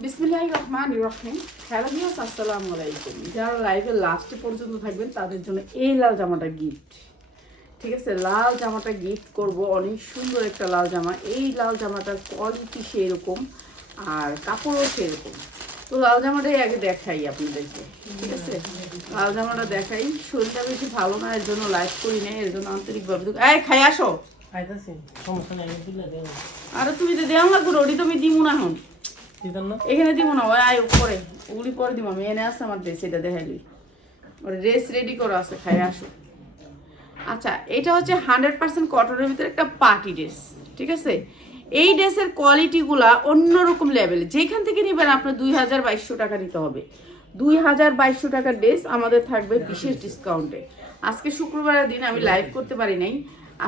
বিসমিল্লাহির রহমানির রহিম। Hello viewers, আসসালামু আলাইকুম। যারা লাইভে লাস্টে পর্যন্ত থাকবেন তাদের জন্য এই লাল জামাটা গিফট। ঠিক আছে, লাল জামাটা গিফট করব। অনেক সুন্দর একটা লাল জামা। এই লাল জামাটার কোয়ালিটি সেরকম আর কাপড়ও সেরকম। তো লাল জামাটাই আগে দেখাই আপনাদেরকে। ঠিক আছে, লাল জামাটা দেখাই। শরীরটা বেশি ভালো না, এর জন্য লাইভ করি না, এর জন্য আন্তরিকভাবে এই খাই আসো। আরে তুমি তো দেওয়া লাগবে, ওটি তুমি দিমু না এখন এখানে দিব না, ওই আয় পরে ওগুলি পরে দিব। আমি এনে আসছে আমার ড্রেস, এটা দেখাইলি ওর ড্রেস রেডি করা আছে, খাই আসো। আচ্ছা, এটা হচ্ছে 100% কটনের ভিতরে একটা পার্টি ড্রেস। ঠিক আছে, এই ড্রেসের কোয়ালিটিগুলা অন্যরকম লেভেল। যেখান থেকে নেবেন আপনার 2200 টাকা নিতে হবে। 2200 টাকার ড্রেস আমাদের থাকবে বিশেষ ডিসকাউন্টে। আজকে শুক্রবারের দিন আমি লাইভ করতে পারি নাই।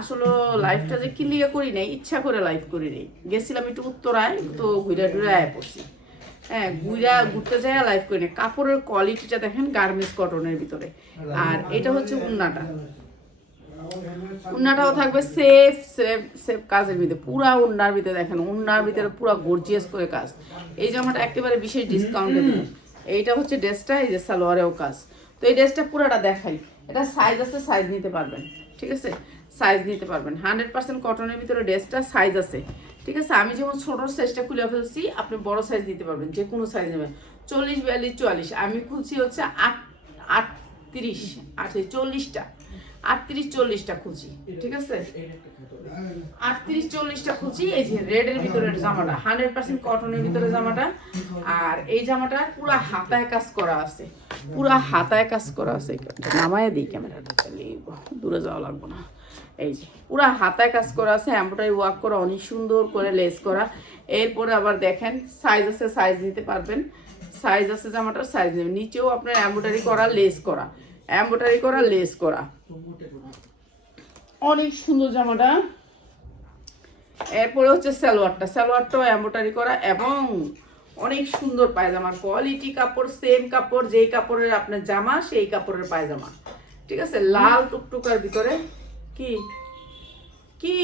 আসলে লাইভটা যে ক্লিয়ার করি নাই, ইচ্ছা করে লাইভ করি নাই। গেছিলাম একটু উত্তরায়, তো ঘুরা টুরে আয় পড়ছি। হ্যাঁ, ঘুরতে যায় লাইভ করি না। কাপড়ের কোয়ালিটিটা দেখেন, গার্মেন্টস কটনের ভিতরে। আর এটা হচ্ছে উন্নাটা। উন্নাটাও থাকবে সেফ সেফ সেফ কাজের ভিতরে, পুরা উন্নার ভিতরে দেখেন, উন্নার ভিতরে পুরা গর্জিয়াস করে কাজ। এই জামাটা একেবারে বিশেষ ডিসকাউন্টে দিন। এইটা হচ্ছে ড্রেসটা, এই যে সালোয়ারেও কাজ। তো এই ড্রেসটা পুরাটা দেখাই। এটা সাইজ আছে, সাইজ নিতে পারবেন। ঠিক আছে, সাইজ নিতে পারবেন। 100% কটনের ভিতরে ড্রেসটা সাইজ আছে। ঠিক আছে, আমি যেমন ছোট সাইজটা খুলে ফেলছি, আপনি বড় সাইজ নিতে পারবেন, যে কোনো সাইজ নেবেন। 40, 42, 44। আমি খুলছি হচ্ছে 38, 40টা 38, 40টা খুঁজি। ঠিক আছে, 38, 40টা খুঁজি। এই যে রেডের ভিতরে জামাটা, 100% কটনের ভিতরে জামাটা। আর এই জামাটা পুরা হাতায় কাজ করা আছে, পুরা হাতায় কাজ করা আছে। নামায় দিই ক্যামেরাটা, তাহলে দূরে যাওয়া লাগবে না। এই যে পুরা হাতায় কাজ করা আছে, এমব্রয়ডারি ওয়ার্ক করা, অনেক সুন্দর করে লেস করা। এরপরে আবার দেখেন সাইজ আছে, সাইজ নিতে পারবেন। সাইজ আছে, জামাটার সাইজ নেবেন। নিচেও আপনার এমব্রয়ডারি করা, লেস করা, এমব্রয়ডারি করা, লেস করা, অনেক সুন্দর জামাটা। এরপরে হচ্ছে সালোয়ারটা, সালোয়ারটাও এমব্রয়ডারি করা এবং অনেক সুন্দর পায়জামার কোয়ালিটি। কাপড় সেম কাপড়, যেই কাপড়ের আপনার জামা সেই কাপড়ের পায়জামা। ঠিক আছে, লাল টুকটুকার ভিতরে। কি কি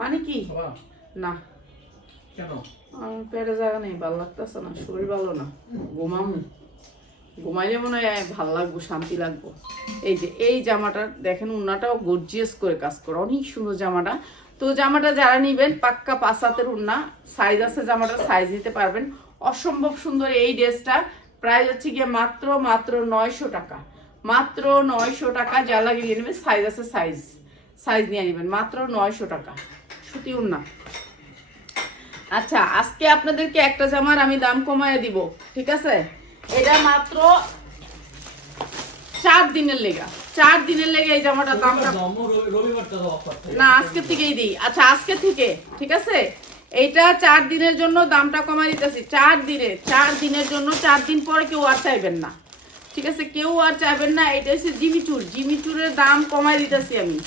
মানে কি না, পেটে জায়গা নেই, ভালো লাগতেছে না, শরীর ভালো না, ঘুমামু। ঘুমাইলে মনে হয় ভালো লাগবো, শান্তি লাগবো। এই যে এই জামাটা দেখেন, উন্নাটাও গর্জিয়াস করে কাজ করা, অনেক সুন্দর জামাটা। তো জামাটা যারা নিবেন, পাক্কা 5 হাতের উন্না, সাইজ আছে, জামাটার সাইজ নিতে পারবেন। অসম্ভব সুন্দর এই ড্রেসটা। প্রাইস হচ্ছে গিয়ে মাত্র 900 টাকা, মাত্র 900 টাকা। যা লাগে নিয়ে নেবেন, সাইজ আছে, সাইজ সাইজ নিয়ে নেবেন, মাত্র 900 টাকা সুতি উন্না। আচ্ছা, আজকে আপনাদেরকে একটা জামার আমি দাম কমায় দিব। ঠিক আছে, এটা মাত্র 4 দিনের লেগা, 4 দিনের লেগে এই জামাটার দামটা না, আজকে থেকেই দিই। আচ্ছা, আজকে থেকে, ঠিক আছে, এইটা 4 দিনের জন্য দামটা কমাই দিতেছি। 4 দিনের জন্য। 4 দিন পরে কেউ আর চাইবেন না। ঠিক আছে, কেউ আর চাইবেন না। এটা হচ্ছে জিমিচুর, জিমিচুরের দাম কমাই দিতেছি আমি।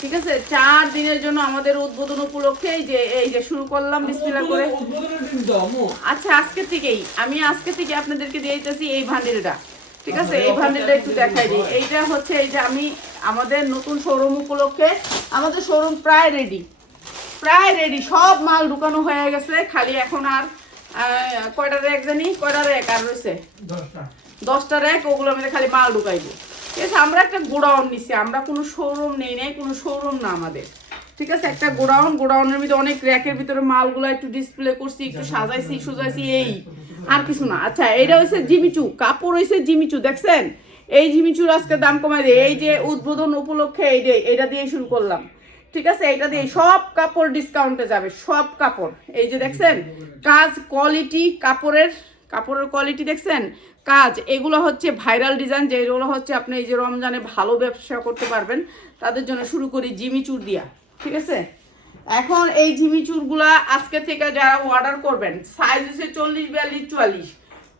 ঠিক আছে, 4 দিনের জন্য আমাদের উদ্বোধন উপলক্ষে এই যে শুরু করলাম বিসমিল্লাহ করে। আচ্ছা, আজকে থেকে আপনাদেরকে দিয়ে দিতেছি এই ভান্ডেলটা। ঠিক আছে, এই ভান্ডেলটা একটু দেখাই দিই। এইটা হচ্ছে, এই যে আমি আমাদের নতুন শোরুম উপলক্ষে, আমাদের শোরুম প্রায় রেডি, সব মাল ঢুকানো হয়ে গেছে। খালি এখন আর কয়টা র্যাক জানি, কয়টা র্যাক আর রয়েছে, 10টা র্যাক, ওগুলো আমি খালি মাল ঢুকাইবো। ঠিক আছে, আমরা একটা গোডাউন নিছি, আমরা কোনো শোরুম নেই, কোনো শোরুম না আমাদের। ঠিক আছে, একটা গোডাউনের ভিতরে অনেক র্যাকের ভিতরে মালগুলো একটু ডিসপ্লে করছি, একটু সাজাইছি সুজাইছি, এই আর কিছু না। আচ্ছা, এইটা হচ্ছে জিমিচু, কাপড় হয়েছে জিমিচু, দেখছেন? এই জিমিচুর আজকে দাম কমাই দেয়। এই যে উদ্বোধন উপলক্ষে এইটা দিয়ে শুরু করলাম। ঠিক আছে, এটা দিয়ে সব কাপড় ডিসকাউন্টে যাবে, সব কাপড়। এই যে দেখছেন কাজ, কোয়ালিটি, কাপড়ের কোয়ালিটি দেখছেন, কাজ। এগুলো হচ্ছে ভাইরাল ডিজাইন, যেগুলো হচ্ছে আপনি এই যে রমজানে ভালো ব্যবসা করতে পারবেন, তাদের জন্য শুরু করি জিমিচুর দিয়া। ঠিক আছে, এখন এই জিমিচুরগুলা আজকে থেকে যারা অর্ডার করবেন, সাইজ হচ্ছে 40, 42, 44,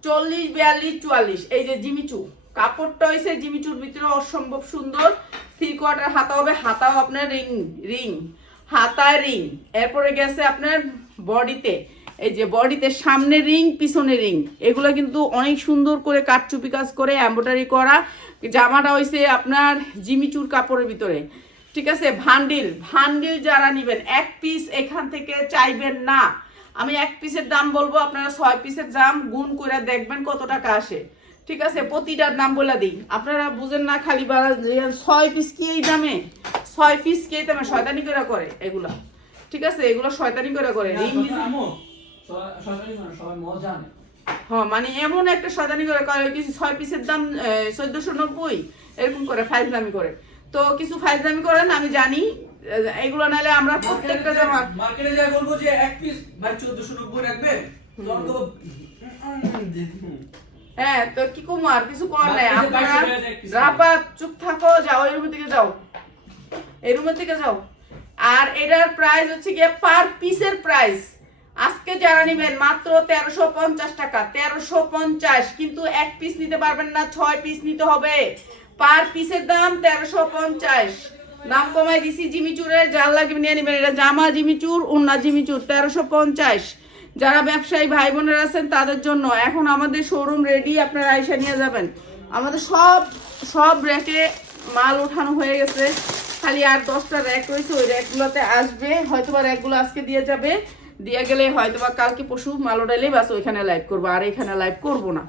40, 42, 44। এই যে জিমিচু, কাপড়টা হয়েছে জিমিচুর ভিতরে অসম্ভব সুন্দর। 3/4 হাতা হবে, হাতাও আপনার রিং, হাতায় রিং। এরপরে গেছে আপনার বডিতে, এই যে বডিতে সামনে রিং, পিছনে রিং। এগুলো কিন্তু অনেক সুন্দর করে কাটচুপি কাজ করে এমব্রয়ডারি করা। জামাটা হয়েছে আপনার জিমিচুর কাপড়ের ভিতরে। ঠিক আছে, ভান্ডিল যারা নেবেন, এক পিস এখান থেকে চাইবেন না। আমি 1 পিসের দাম বলবো, আপনারা 6 পিসের দাম গুণ করে দেখবেন কত টাকা আসে। ঠিক আছে, প্রতিটার দাম বলে দিই, আপনারা বুঝেন না খালি 6 পিস কি এই দামে, 6 পিস কি এই দামে, শয়তানি করে এগুলা। ঠিক আছে, এগুলো শয়তানি করে হ্যাঁ, মানে এমন একটা শয়তানি করে কিছু 6 পিসের দাম 1490 এরকম করে ফাইজলামি করে। তো কিছু ফাইজলামি করেন, আমি জানি এগুলো নাইলে আমরা প্রত্যেকটা জামা মার্কেটে যাই বলবো যে এক পিস ভাই 1490 রাখবে, তখন তো হ্যাঁ, তো কি কুমার কিছু কর নাই, আপনারা রাপা চুপ থাকো, যাও এই রুমের দিকে যাও, এই রুমের দিকে যাও। আর এটার প্রাইস হচ্ছে গিয়ে পার পিসের প্রাইস আজকে যারা নেবেন মাত্র 1350 টাকা, 1350। কিন্তু 1 পিস নিতে পারবেন না, 6 পিস নিতে হবে। পার পিসের দাম 1350, দাম কমাই দিছি জিমিচুরের, যার লাগবে নিয়ে নেবেন। এটা জামা জিমিচুর, ওন্না জিমিচুর, 1350। যারা ব্যবসায়ী ভাই বোনেরা আছেন তাদের জন্য এখন আমাদের শোরুম রেডি, আপনারা আইসা নিয়ে যাবেন। আমাদের সব র্যাকে মাল ওঠানো হয়ে গেছে, খালি আর 10টা র্যাক রয়েছে, ওই র্যাকগুলোতে আসবে, হয়তোবা র্যাকগুলো আজকে দিয়ে যাবে, দিয়ে গেলে হয়তোবা কালকে পরশু মাল ওঠাইলেই বাস ওইখানে লাইভ করবো, আর এখানে লাইভ করব না।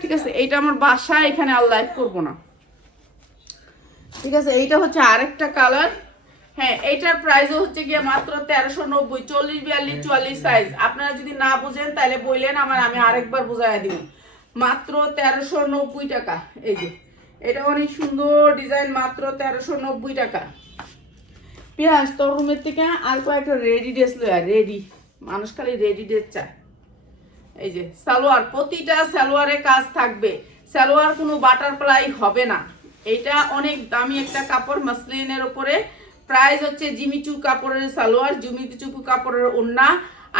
ঠিক আছে, এইটা আমার বাসা, এখানে আর লাইভ করব না। ঠিক আছে, এইটা হচ্ছে আরেকটা কালার। হ্যাঁ, এইটার প্রাইসও হচ্ছে গিয়ে মাত্র 1390, 40, 42, 44 সাইজ। আপনারা যদি না বুঝেন তাহলে বললেন আমি আরেকবার বুঝাইয়া দিব। মাত্র 1390 টাকা। এই যে এটা অনেক সুন্দর ডিজাইন, মাত্র 1390 টাকা। পিয়াস তোর রুমের থেকে আর কয়েকটা রেডি ড্রেস লয়, রেডি, মানুষ খালি রেডি ড্রেস চায়। এই যে সালোয়ার, প্রতিটা সালোয়ারে কাজ থাকবে, সালোয়ার কোনো বাটারফ্লাই হবে না। এটা অনেক দামি একটা কাপড়, মাসলিনের উপরে। প্রাইস হচ্ছে জিমিচু কাপড়ের সালোয়ার, জিমিচু কাপড়ের ওড়না।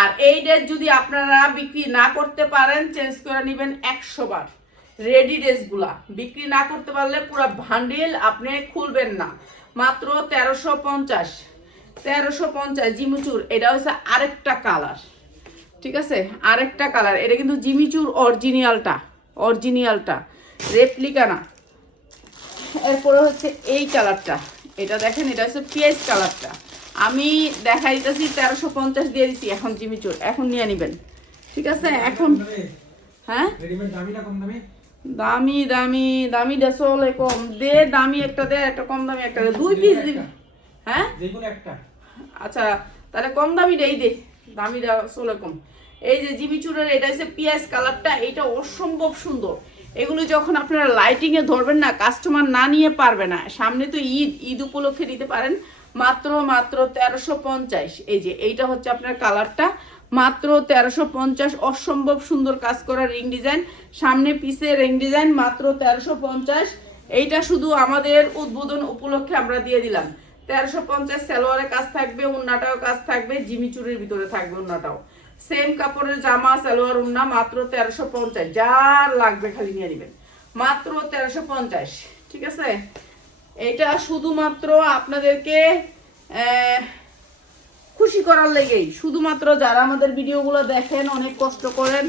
আর এই ড্রেস যদি আপনারা বিক্রি না করতে পারেন চেঞ্জ করে নেবেন 100 বার। রেডি ড্রেসগুলা বিক্রি না করতে পারলে পুরো ভান্ডিল আপনি খুলবেন না। মাত্র 1350, 1350 জিমিচুর। এটা হচ্ছে আরেকটা কালার। ঠিক আছে, আরেকটা কালার। এটা কিন্তু জিমিচুর অরিজিনালটা, রেপ্লিকা না। এরপরে হচ্ছে এই কালারটা, এটা দেখেন, এটা হচ্ছে পেঁয়াজ কালারটা। আমি দেখাই দিতেছি 1350 দিয়ে দিছি এখন জিমিচুর, এখন নিয়ে নেবেন। ঠিক আছে, এখন হ্যাঁ দামি দামি দামি দেশলে কম দে, দামি একটা দে, একটা কম দামি একটা দে, 2 পিস দিবি। হ্যাঁ, যেকোনো একটা। আচ্ছা, তাহলে কম দামিটাই দে, দামিটা চলে কম। এই যে জিমিচুরের এটা হচ্ছে পেঁয়াজ কালারটা, এটা অসম্ভব সুন্দর। এগুলো যখন আপনারা লাইটিং এ ধরবেন না, কাস্টমার না নিয়ে পারবে না। সামনে তো ঈদ উপলক্ষে নিতে পারেন। মাত্র 1350। এই যে এইটা হচ্ছে আপনার কালারটা, মাত্র 1350। অসম্ভব সুন্দর কাজ করা রিং ডিজাইন, সামনে পিছে রিং ডিজাইন, মাত্র 1350। এইটা শুধু আমাদের উদ্বোধন উপলক্ষে আমরা দিয়ে দিলাম। 1350 সালোয়ারের কাজ থাকবে, ওন্নাটাও কাজ থাকবে, জিমিচুরের ভিতরে থাকবে ওন্নাটাও। সেম কাপড়ের জামা, সালোয়ার, ওন্না, মাত্র 1350। যার লাগবে খালি নিয়ে নেবেন, মাত্র 1350। ঠিক আছে, এটা শুধুমাত্র আপনাদেরকে খুশি করার লেগেই, শুধুমাত্র যারা আমাদের ভিডিওগুলো দেখেন, অনেক কষ্ট করেন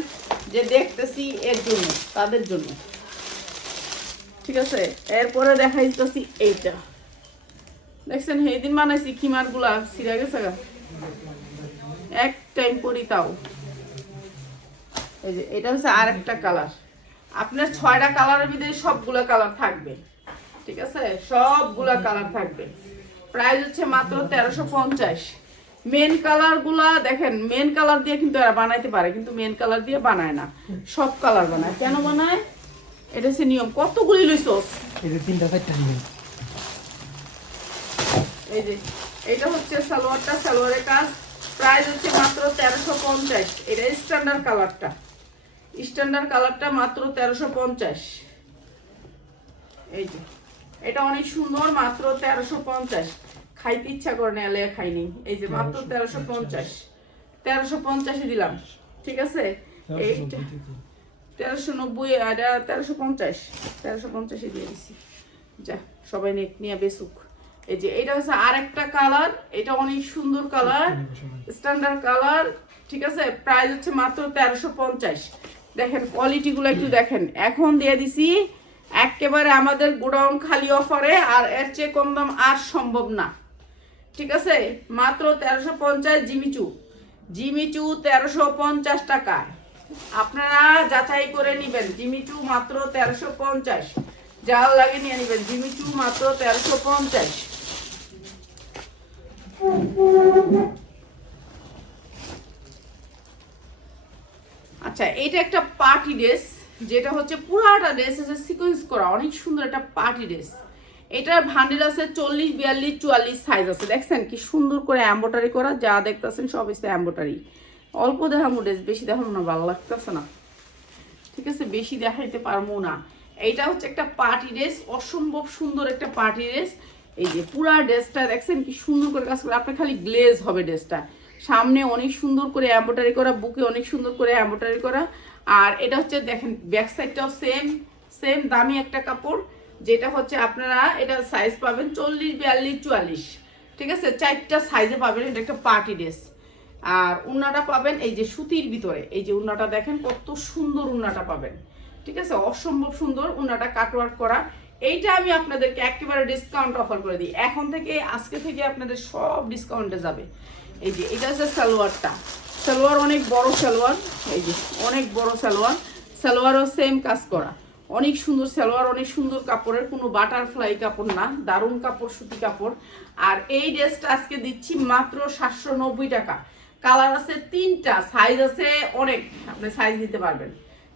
যে দেখতেছি, এর জন্য, তাদের জন্য। ঠিক আছে, এরপরে দেখাইতেছি এইটা, দেখছেন সেই দিন বানাইছি খিমারগুলা ছিঁড়ে গেছে, এক টাইম করি তাও। এই যে এটা হচ্ছে আরেকটা কালার। আপনার 6টা কালারের ভিতরে সবগুলা কালার থাকবে। ঠিক আছে, সবগুলা কালার থাকবে। প্রাইস হচ্ছে মাত্র 1350। মেন কালার গুলা দেখেন, মেন কালার দিয়ে কিন্তু এরা বানাইতে পারে, কিন্তু মেন কালার দিয়ে বানায় না, সব কালার বানায়। কেন বানায়? এটা হচ্ছে নিয়ম। কতগুলি লইছস? এই যে 3টা 4টা নিবেন। এই যে এটা হচ্ছে সালোয়ারটা, সালোয়ারের কাজ। প্রাইস হচ্ছে মাত্র 1350। এটা স্ট্যান্ডার্ড কালারটা, স্ট্যান্ডার্ড কালারটা মাত্র 1350। এই যে এটা অনেক সুন্দর, মাত্র 1350। খাইতে ইচ্ছা করে না, এলে খাইনি। এই যে মাত্র 1350, 1350 দিলাম। ঠিক আছে, এইটা 1390, এটা 1350, 1350 দিয়ে দিছি। যা সবাই নেট নিয়ে বেসুক। এই যে এটা হচ্ছে আরেকটা কালার, এটা অনেক সুন্দর কালার, স্ট্যান্ডার্ড কালার। ঠিক আছে, প্রাইস হচ্ছে মাত্র 1350। দেখেন কোয়ালিটিগুলো একটু দেখেন। এখন দিয়ে দিছি একেবারে আমাদের গোডাউন খালি অফারে, আর এর চেয়ে কম দাম আর সম্ভব না। ঠিক আছে, মাত্র 1350 জিমিচু। জিমিচু 1350 টাকায়। আপনারা যাচাই করে নেবেন, জিমিচু মাত্র 1350, যার লাগে নিয়ে নেবেন, জিমিচু মাত্র 1350। আচ্ছা, এটা একটা পার্টি ড্রেস, যেটা হচ্ছে পুরাটা ড্রেস আছে সিকোয়েন্স করা, অনেক সুন্দর একটা পার্টি ড্রেস। এটার ভান্ডেল আছে 40, 42, 44 সাইজ আছে। দেখছেন কি সুন্দর করে এমব্রয়ডারি করা, যা দেখতেছেন সব হচ্ছে এমব্রয়ডারি। অল্প দেখাবো ড্রেস, বেশি দেখাবো না, ভালো লাগতেছে না, ঠিক আছে, বেশি দেখাইতে পারবো না। এইটা হচ্ছে একটা পার্টি ড্রেস, অসম্ভব সুন্দর একটা পার্টি ড্রেস। এই যে পুরা ড্রেসটা দেখছেন কি সুন্দর করে কাজ করে, আপনার খালি গ্লেজ হবে ড্রেসটা। সামনে অনেক সুন্দর করে এমব্রয়ডারি করা, বুকে অনেক সুন্দর করে এমব্রয়ডারি করা। আর এটা হচ্ছে দেখেন ব্যাক সাইডটাও সেম সেম দামি একটা কাপড়, যেটা হচ্ছে আপনারা এটা সাইজ পাবেন 40, 42, 44, ঠিক আছে, 4টা সাইজে পাবেন। এটা একটা পার্টি ড্রেস। আর উন্নাটা পাবেন এই যে সুতির ভিতরে, এই যে উন্নাটা দেখেন কত সুন্দর উন্নাটা পাবেন, ঠিক আছে, অসম্ভব সুন্দর উন্নাটা কাটওয়ার্ক করা। এইটা আমি আপনাদেরকে একেবারে ডিসকাউন্ট অফার করে দিই, এখন থেকে আজকে থেকে আপনাদের সব ডিসকাউন্টে যাবে। এই যে এটা হচ্ছে সালোয়ারটা, সালোয়ার অনেক বড় সালোয়ার, এই যে অনেক বড় সালোয়ার, সালোয়ারও সেম কাজ করা, অনেক সুন্দর সালোয়ার, অনেক সুন্দর কাপড়ের, কোনো বাটারফ্লাই কাপড় না, দারুণ কাপড়, সুতি কাপড়। আর এই ড্রেসটা আজকে দিচ্ছি মাত্র 790 টাকা। কালার আছে 3টা, সাইজ আছে অনেক, আপনি সাইজ নিতে পারবেন,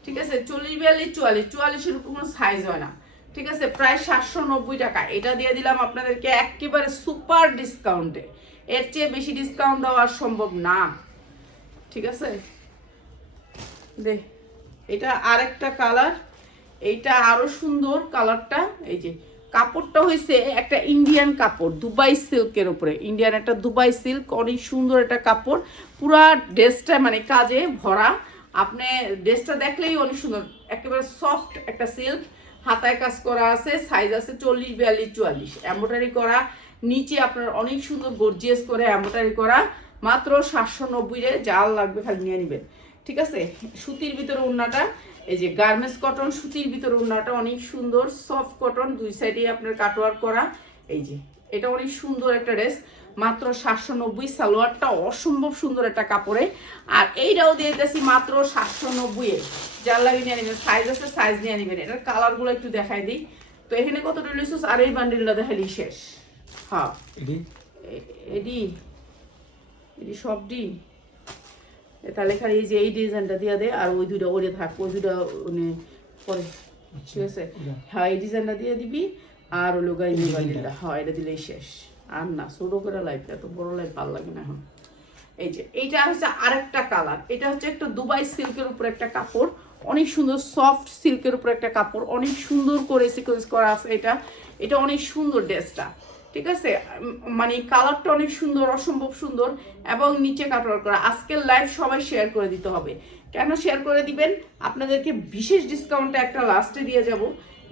ঠিক আছে, 40, 42, 44, 44-এর উপর কোনো সাইজ হয় না, ঠিক আছে, প্রায় 790 টাকা। এটা দিয়ে দিলাম আপনাদেরকে একেবারে সুপার ডিসকাউন্টে, এর চেয়ে বেশি ডিসকাউন্ট দেওয়া সম্ভব না, ঠিক আছে। দে এটা আরেকটা কালার, এইটা আরো সুন্দর কালারটা। এই যে কাপড়টা হয়েছে একটা ইন্ডিয়ান কাপড়, দুবাই সিল্কের উপরে, ইন্ডিয়ান একটা দুবাই সিল্ক, অনেক সুন্দর একটা কাপড়, পুরা ড্রেসটা মানে কাজে ভরা। আপনি ড্রেসটা দেখলেই অনেক সুন্দর, একেবারে সফট একটা সিল্ক, হাতায় কাজ করা আছে, সাইজ আছে 40, 42, 44, এমব্রয়ডারি করা, নিচে আপনার অনেক সুন্দর গর্জিয়াস করে এমব্রয়ডারি করা, মাত্র 790-এ, জাল লাগবে খালি নিয়ে নেবেন, ঠিক আছে। সুতির ভিতরে ওড়নাটা, এই যে গার্মেন্টস কটন, সুতির ভিতরে ওড়নাটা অনেক সুন্দর, সফট কটন, দুই সাইডে আপনার কাটওয়ার্ক করা। এই যে এটা অনেক সুন্দর একটা ড্রেস, মাত্র 790। সালোয়ারটা অসম্ভব সুন্দর একটা কাপড়ে, আর এইটাও দিয়ে দিয়েছি মাত্র 790-এ, যার লাগে নিয়ে নেবেন, সাইজ আছে সাইজ নিয়ে নেবেন। এটার কালারগুলো একটু দেখাই দিই। তো এখানে কতটা লিসুস, আর এই বান্ডিলটা দেখালি শেষ। হ্যাঁ এডি এডি সবডি, তাহলে খালি এই যে এই ডিজাইনটা দিয়ে দে, আর ওই দুটো ওরে থাক, ওই দুটো মানে পরে, ঠিক আছে। হ্যাঁ এই ডিজাইনটা দিয়ে দিবি, আর ওই লোক এই বান্ডিলটা, হ্যাঁ এটা দিলেই শেষ। আর না ছোট করে লাইফ, এত বড় লাইফ ভালো লাগে না এখন। এই যে এইটা হচ্ছে আরেকটা কালার, এটা হচ্ছে একটা দুবাই সিল্কের উপর একটা কাপড়, অনেক সুন্দর সফট সিল্কের উপর একটা কাপড়, অনেক সুন্দর করে সিকোয়েন্স করা আছে। এটা এটা অনেক সুন্দর ড্রেসটা, ঠিক আছে, মানে কালারটা অনেক সুন্দর, অসম্ভব সুন্দর, এবং নিচে কাটওয়ার্ক করা। আজকের লাইভ সবাই শেয়ার করে দিতে হবে। কেন শেয়ার করে দিবেন? আপনাদেরকে বিশেষ ডিসকাউন্টে একটা লাস্টে দিয়ে যাব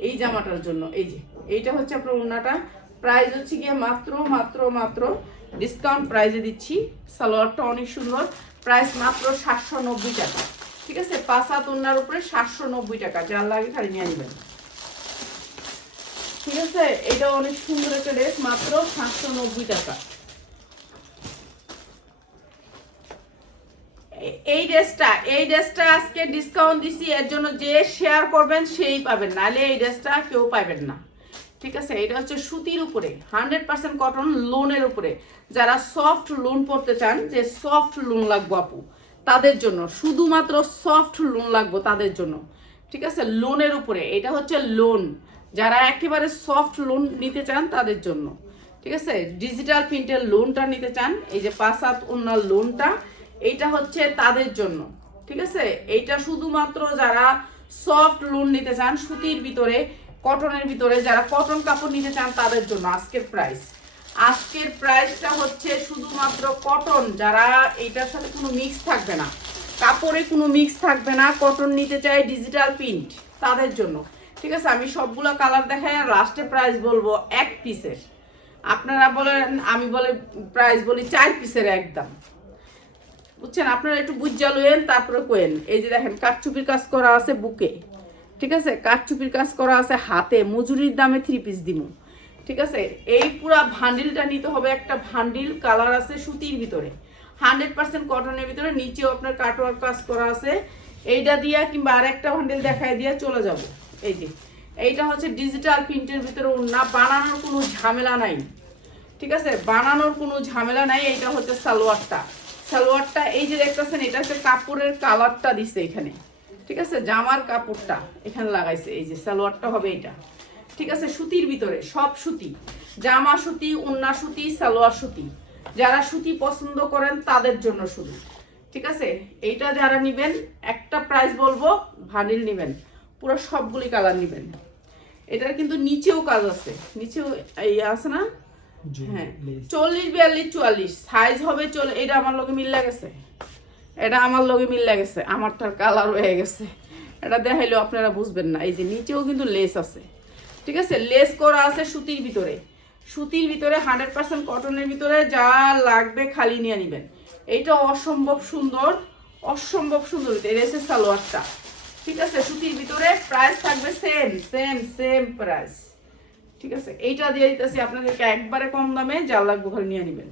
এই জামাটার জন্য। এই যে এইটা হচ্ছে আপনার ওড়নাটা, প্রাইস হচ্ছে গিয়ে মাত্র মাত্র মাত্র ডিসকাউন্ট প্রাইসে দিচ্ছি। সালোয়ারটা অনেক সুন্দর, প্রাইস মাত্র 790 টাকা, ঠিক আছে, 5 হাত ওড়নার উপরে 790 টাকা, যার লাগে খালি নিয়ে নেবেন, ঠিক আছে। এটা অনেক সুন্দর একটা ড্রেস, মাত্র 790 টাকা। এই ড্রেসটা আজকে ডিসকাউন্ট দিছি, এর জন্য যে শেয়ার করবেন সেই পাবেন, নাহলে এই ড্রেসটা কেউ পাবেন না, ঠিক আছে। এটা হচ্ছে সুতির উপরে 100% কটন, লোনের উপরে, যারা সফট লোন পড়তে চান, যে সফট লোন লাগবো আপু তাদের জন্য, শুধুমাত্র সফট লোন লাগবো তাদের জন্য, ঠিক আছে, লোনের উপরে। এটা হচ্ছে লোন, যারা একেবারে সফট লোন নিতে চান তাদের জন্য, ঠিক আছে, ডিজিটাল প্রিন্টের লোনটা নিতে চান, এই যে 5 হাত ওড়নার লোনটা, এইটা হচ্ছে তাদের জন্য, ঠিক আছে। এইটা শুধুমাত্র যারা সফট লোন নিতে চান, সুতির ভিতরে, কটনের ভিতরে, যারা কটন কাপড় নিতে চান তাদের জন্য আজকের প্রাইসটা হচ্ছে শুধুমাত্র কটন, যারা এইটার সাথে কোনো মিক্স থাকবে না, কাপড়ে কোনো মিক্স থাকবে না, কটন নিতে চাই ডিজিটাল প্রিন্ট, তাদের জন্য, ঠিক আছে। আমি সবগুলো কালার দেখাই, আর লাস্টে প্রাইস বলবো এক পিসের, আপনারা বলেন আমি বলে প্রাইস বলি 4 পিসের একদম, বুঝছেন। আপনারা একটু বুঝা লইয়েন, তারপরে কোয়েন। এই যে দেখেন কাঠচুপির কাজ করা আছে বুকে, ঠিক আছে, কাঠচুপির কাজ করা আছে হাতে, মজুরির দামে 3 পিস দিমু, ঠিক আছে। এই পুরা ভান্ডিলটা নিতে হবে, একটা ভান্ডিল, কালার আছে সুতির ভিতরে, 100% কটনের ভিতরে, নিচেও আপনার কাটওয়ার্ক কাজ করা আছে। এইটা দিয়া কিংবা আরেকটা বান্ডেল দেখায় দিয়া চলে যাব। এই যে এইটা হচ্ছে ডিজিটাল প্রিন্টের ভিতরে ওড়না, বানানোর কোনো ঝামেলা নাই, ঠিক আছে, বানানোর কোনো ঝামেলা নাই। এইটা হচ্ছে সালোয়ারটা, সালোয়ারটা এই যে দেখতেছেন এটা হচ্ছে কাপড়ের কালারটা দিছে এখানে, ঠিক আছে, জামার কাপড়টা এখানে লাগাইছে। এই যে সালোয়ারটা হবে এটা, ঠিক আছে, সুতির ভিতরে, সব সুতি, জামা সুতি, ওড়না সুতি, সালোয়ার সুতি। যারা সুতি পছন্দ করেন তাদের জন্য শুধু, ঠিক আছে। এইটা যারা নেবেন একটা প্রাইস বলবো, ভানিল নেবেন, পুরো সবগুলি কালার নেবেন। এটার কিন্তু নিচেও কাজ আছে, নিচেও এই আছে না, হ্যাঁ 40, 42, 44 সাইজ হবে। চলে এটা আমার লগে মিল লাগেছে, এটা আমার লগে মিল লাগেছে, আমারটার কালার হয়ে গেছে, এটা দেখাইলেও আপনারা বুঝবেন না। এই যে নিচেও কিন্তু লেস আছে, ঠিক আছে, লেস করা আছে সুতির ভিতরে, সুতির ভিতরে 100% কটনের ভিতরে। যা লাগবে খালি নিয়ে নেবেন। এইটা অসম্ভব সুন্দর, অসম্ভব সুন্দর। এটা হচ্ছে সালোয়ারটা, ঠিক আছে, সুতির ভিতরে। প্রাইস থাকবে সেম সেম সেম প্রাইস, ঠিক আছে। এইটা দিয়ে দিতেছি আপনাদেরকে একবারে কম দামে, যা লাগবে খালি নিয়ে নেবেন।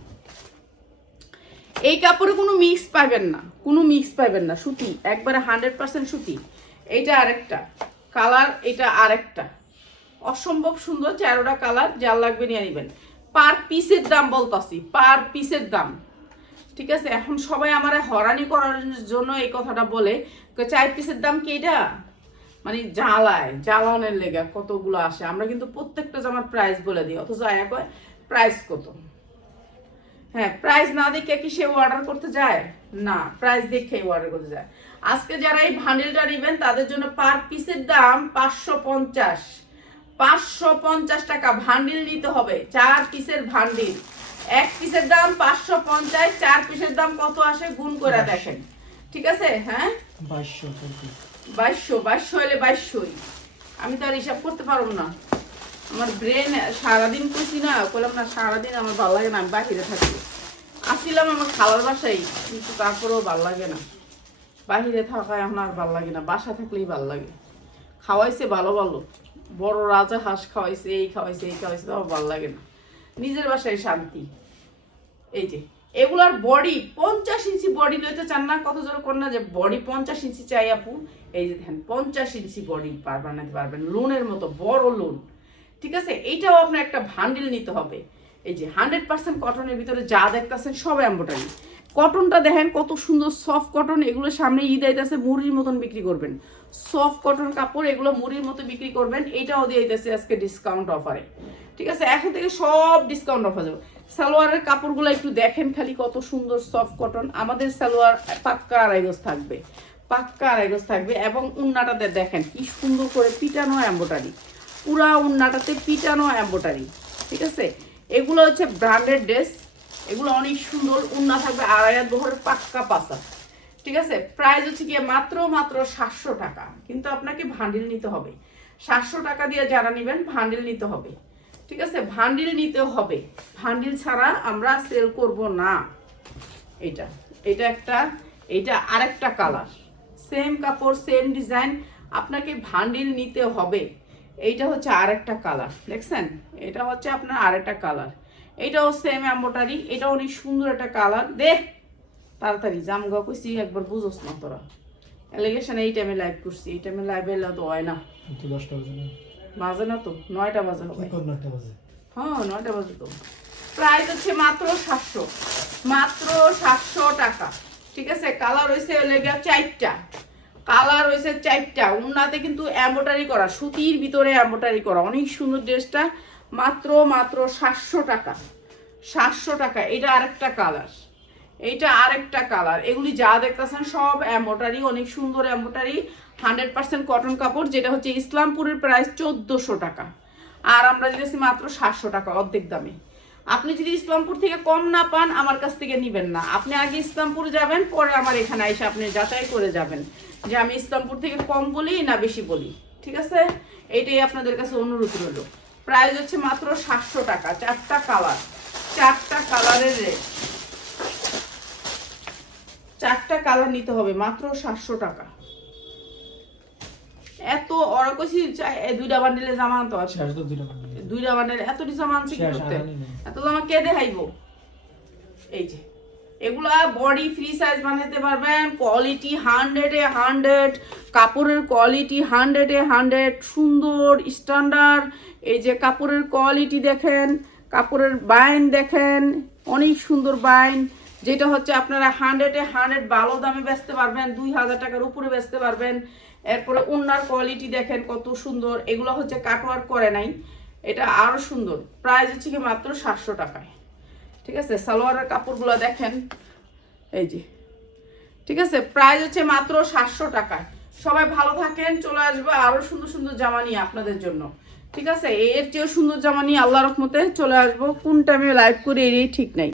এই কাপড়ে কোনো মিক্স পাবেন না, কোনো মিক্স পাবেন না, সুতি একবারে 100% সুতি। এইটা আরেকটা কালার, এটা আরেকটা, অসম্ভব সুন্দর। 4টা কালার, যা লাগবে নিয়ে নেবেন। পার পিসের দাম বলতাছি, পার পিসের দাম, ঠিক আছে। এখন সবাই আমার হরানি করার জন্য এই কথাটা বলে, 4 পিসের দাম কি এটা, মানে জ্বালানের লেগে কতগুলো আসে। আমরা কিন্তু প্রত্যেকটা জামার প্রাইস বলে দিই, অথচ আয়া কয় প্রাইস কত। হ্যাঁ, প্রাইস না দেখে কি সে অর্ডার করতে যায়? না, প্রাইস দেখেই অর্ডার করতে যায়। আজকে যারা এই ভান্ডিলটা নেবেন তাদের জন্য পার পিসের দাম 550 টাকা ভান্ডিল নিতে হবে। 4 পিসের ভান্ডিল, 1 পিসের দাম 550, 4 পিসের দাম কত আসে গুণ করে দেখেন, ঠিক আছে। হ্যাঁ 2200 হলে 2200। আমি তো আর হিসাব করতে পারবো না, আমার ব্রেন সারাদিন করছি না, বললাম না সারাদিন আমার ভালো লাগে না, আমি বাহিরে থাকি। আসছিলাম আমার খালার বাসায়, কিন্তু তারপরেও ভালো লাগে না, বাহিরে থাকায় এখন আর ভালো লাগে না, বাসা থাকলেই ভালো লাগে। খাওয়াইছে ভালো ভালো, বড় রাজা হাঁস খাওয়াইছে, এই খাওয়াইছে, এই খাওয়াইছে, তাও ভালো লাগে না, নিজের বাসায় শান্তি। এই যে এগুলার বডি 50 ইঞ্চি বডি লইতে চান না, কত জোর কর না যে বডি 50 ইঞ্চি চাই আপু। এই যে দেখেন 50 ইঞ্চি বডি বানাতে পারবেন, লোনের মতো বড় লোন, ঠিক আছে। এইটাও আপনার একটা ভান্ডিল নিতে হবে। এই যে 100% কটনের ভিতরে যা দেখতেছেন সব এমব্রয়ডারি। কটনটা দেখেন কত সুন্দর সফট কটন। এগুলো সামনে ঈদ আইতাছে, মুড়ির মতন বিক্রি করবেন, সফট কটন কাপড়, এগুলো মুড়ির মতো বিক্রি করবেন। এইটাও দিয়ে দিতেছে আজকে ডিসকাউন্ট অফারে, ঠিক আছে। এখন থেকে সব ডিসকাউন্ট অফার যাবে। সালোয়ারের কাপড়গুলো একটু দেখেন খালি, কত সুন্দর সফট কটন। আমাদের সালোয়ার পাক্কা আড়াই গজ থাকবে, পাক্কা আড়াই গজ থাকবে। এবং উন্নাটাতে দেখেন কি সুন্দর করে পিটানো এমব্রয়ডারি, পুরা উন্নাটাতে পিটানো এমব্রয়ডারি, ঠিক আছে। এগুলো হচ্ছে ব্র্যান্ডেড ড্রেস, এগুলো অনেক সুন্দর। উন্না থাকবে আড়াই হাত বহরের পাক্কা পাসা, ঠিক আছে। প্রাইস হচ্ছে গিয়ে মাত্র 700 টাকা, কিন্তু আপনাকে ভান্ডিল নিতে হবে। 700 টাকা দিয়ে যারা নেবেন ভান্ডিল নিতে হবে, ঠিক আছে, ভান্ডিল নিতে হবে। ভান্ডিল ছাড়া আমরা সেল করব না। এটা একটা, এটা আরেকটা কালার, সেম কাপড় সেম ডিজাইন, আপনাকে ভান্ডিল নিতে হবে। এইটা হচ্ছে আরেকটা কালার, দেখছেন, এটা হচ্ছে আপনার আরেকটা কালার। এটাও সেম এমব্রয়ডারি, এটা অনেক সুন্দর একটা কালার। দেখ তাড়াতাড়ি জামগা কইছি একবার বুঝোস না তোরা, এলিগেশন এই টাইমে লাইভ করছি, এই টাইমে লাইভ এলে তো হয় না, 10টা বাজে না, বাজে না তো 9টা বাজে হবে। 9টা বাজে, হ্যাঁ 9টা বাজে তো। প্রাইস হচ্ছে মাত্র 700, মাত্র 700 টাকা, ঠিক আছে। কালার হয়েছে লেগে 4টা, কালার হয়েছে 4টা। উন্নাতে কিন্তু এমব্রয়ডারি করা, সুতির ভিতরে এমব্রয়ডারি করা, অনেক সুন্দর ড্রেসটা। মাত্র 700 টাকা, 700 টাকা। এটা আরেকটা কালার, এইটা আরেকটা কালার। এগুলি যা দেখতেছেন সব এমব্রয়ডারি, অনেক সুন্দর এমব্রয়ডারি, 100% কটন কাপড়। যেটা হচ্ছে ইসলামপুরের প্রাইস 1400 টাকা, আর আমরা দিতেছি মাত্র 700 টাকা, অর্ধেক দামে। আপনি যদি ইসলামপুর থেকে কম না পান আমার কাছ থেকে নিবেন না, আপনি আগে ইসলামপুর যাবেন, পরে আমার এখানে এসে আপনি যাচাই করে যাবেন যে আমি ইসলামপুর থেকে কম বলি না বেশি বলি, ঠিক আছে। এইটাই আপনাদের কাছে অনুরোধ রইল। প্রাইস হচ্ছে মাত্র 700 টাকা, 4টা কালার, 4টা কালারের রেট, 4টা কালার নিতে হবে, মাত্র 700 টাকা। এত ওরা কইছি 2টা বান্ডেলে জামা আনতে আছে, 2টা বান্ডেল এত জামা আনছে কি করতে, এত জামা কে দেখাইবো। এই যে এগুলা বডি ফ্রি সাইজ বানাতে পারবেন, কোয়ালিটি 100-এ 100, কাপড়ের কোয়ালিটি 100-এ 100, সুন্দর স্ট্যান্ডার্ড। এই যে কাপড়ের কোয়ালিটি দেখেন, কাপড়ের বাইন দেখেন, অনেক সুন্দর বাইন, যেটা হচ্ছে আপনারা 100-এ 100 ভালো দামে বেচতে পারবেন, 2000 টাকার উপরে বেচতে পারবেন। এরপরে ওড়নার কোয়ালিটি দেখেন কত সুন্দর, এগুলো হচ্ছে কাটওয়ার্ক করে নাই, এটা আরো সুন্দর। প্রাইস হচ্ছে কি মাত্র 700 টাকায়, ঠিক আছে। সালোয়ারের কাপড়গুলো দেখেন, এই যে, ঠিক আছে, প্রাইস হচ্ছে মাত্র 700 টাকায়। সবাই ভালো থাকেন, চলে আসবে আরো সুন্দর সুন্দর জামা নিয়ে আপনাদের জন্য, ঠিক আছে। এর চেয়েও সুন্দর জামা নিয়ে আল্লাহর রহমতে চলে আসবো। কোন টাইমে লাইভ করি এরই ঠিক নাই।